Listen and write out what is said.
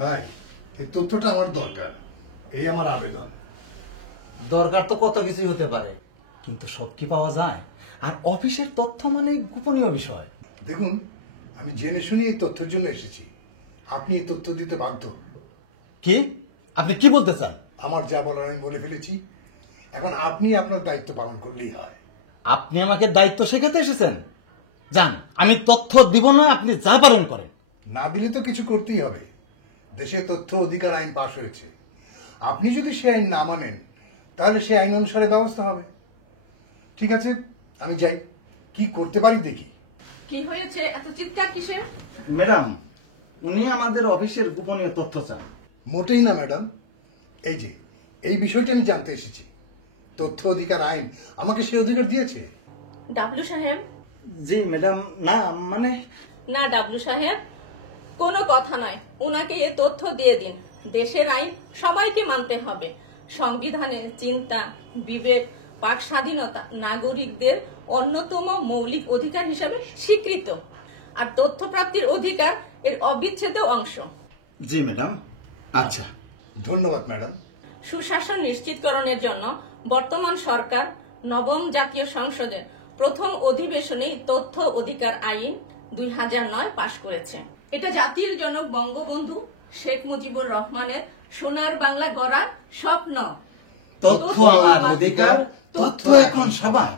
ভাই এই তথ্যটা আমার দরকার, এই আমার আবেদন। দরকার তো কত কিছুই হতে পারে, কিন্তু সব কি পাওয়া যায়? আর অফিসের তথ্য মানে গোপনীয় বিষয়। দেখুন, আমি জেনে শুনে এই তথ্যের জন্য এসেছি, আপনি এই তথ্য দিতে বাধ্য। কি? আপনি কি বলতে চান? আমার যা বলার আমি বলে ফেলেছি, এখন আপনি আপনার দায়িত্ব পালন করলেই হয়। আপনি আমাকে দায়িত্ব শেখাতে এসেছেন? যান, আমি তথ্য দিব না, আপনি যা পালন করেন। না দিলে তো কিছু করতেই হবে। দেশে তথ্য অধিকার আইন পাশ হয়েছে, আপনি যদি সে আইন না মানেন তাহলে সে আইন অনুসারে ব্যবস্থা হবে। ঠিক আছে, আমি যাই, কি করতে পারি দেখি। কি হয়েছে, এত চিৎকার কিসের? ম্যাডাম, উনি আমাদের অফিসের গোপনীয় তথ্য চান। মোটেই না ম্যাডাম, এই যে এই বিষয়টা আমি জানতে এসেছি। তথ্য অধিকার আইন আমাকে সে অধিকার দিয়েছে। ডাবলু সাহেব? জি ম্যাডাম, না মানে না ডাবলু সাহেব, কোনো কথা নয়, উনাকে এ তথ্য দিয়ে দিন। দেশের আইন সবাইকে মানতে হবে। সংবিধানে চিন্তা, বিবেক, বাক স্বাধীনতা নাগরিকদের অন্যতম মৌলিক অধিকার হিসাবে স্বীকৃত, আর তথ্য প্রাপ্তির অধিকার এর অবিচ্ছেদ্য অংশ। জি ম্যাডাম। আচ্ছা, ধন্যবাদ ম্যাডাম। সুশাসন নিশ্চিতকরণের জন্য বর্তমান সরকার নবম জাতীয় সংসদের প্রথম অধিবেশনেই তথ্য অধিকার আইন 2009 পাশ করেছে। এটা জাতির জনক বঙ্গবন্ধু শেখ মুজিবুর রহমানের সোনার বাংলা গড়ার স্বপ্ন। তথ্য আমার অধিকার, তথ্য এখন সবার।